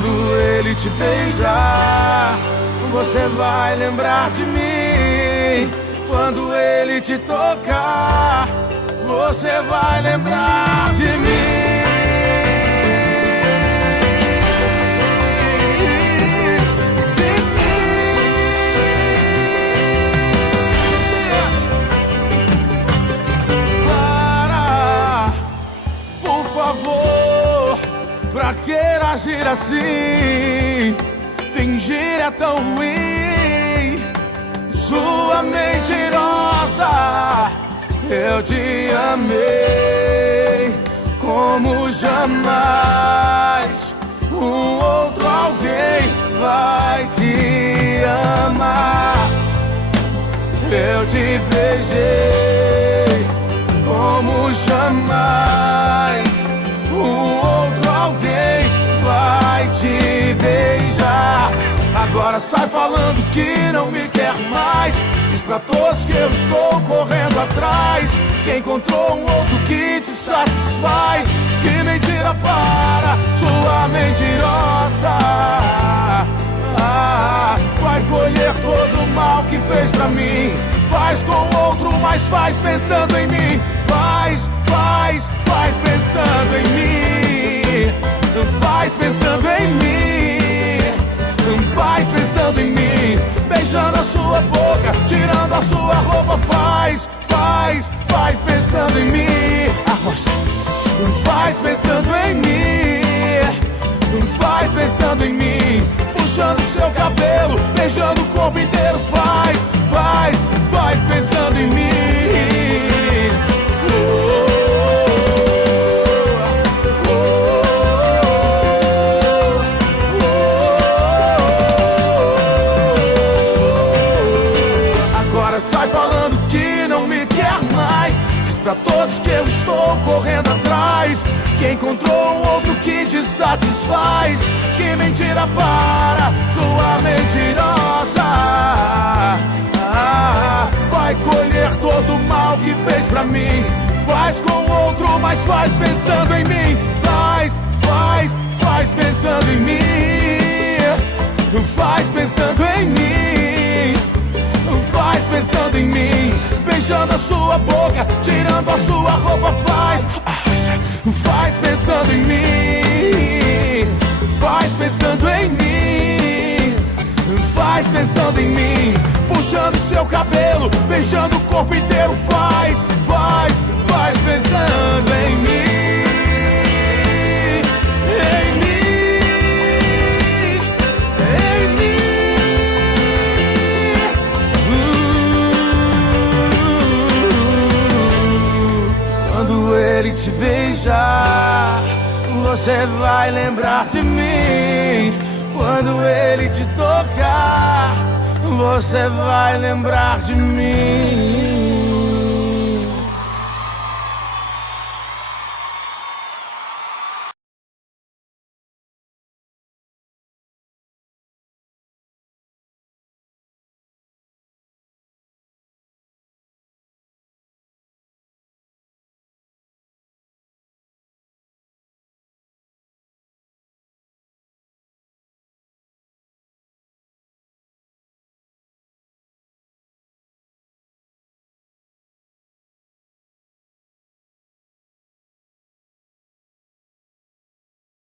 Quando ele te beijar, você vai lembrar de mim. Quando ele te tocar, você vai lembrar de mim. Pra que agir assim? Fingir é tão ruim. Sua mentirosa, eu te amei como jamais um outro alguém vai te amar. Eu te beijei como jamais um outro alguém vai te beijar. Agora sai falando que não me quer mais. Diz pra todos que eu estou correndo atrás. Que encontrou um outro que te satisfaz. Que mentira para sua mentirosa. Vai colher todo o mal que fez pra mim. Faz com outro, mas faz pensando em mim. Faz pensando em mim. Faz pensando em mim. Faz pensando em mim. Beijando a sua boca, tirando a sua roupa. Faz pensando em mim. Faz pensando em mim. Faz pensando em mim. Puxando seu cabelo, beijando o corpo inteiro. Faz pensando em mim. Sai falando que não me quer mais. Diz pra todos que eu estou correndo atrás. Que encontrou um outro que te satisfaz. Que mentira para sua mentirosa. Vai colher todo o mal que fez pra mim. Faz com outro, mas faz pensando em mim. Faz pensando em mim. Faz pensando em mim. Faz pensando em mim. Beijando a sua boca, tirando a sua roupa. Faz pensando em mim. Faz pensando em mim. Faz pensando em mim. Puxando seu cabelo, beijando o corpo inteiro. Faz pensando em mim. Quando ele te beijar, você vai lembrar de mim. Quando ele te tocar, você vai lembrar de mim.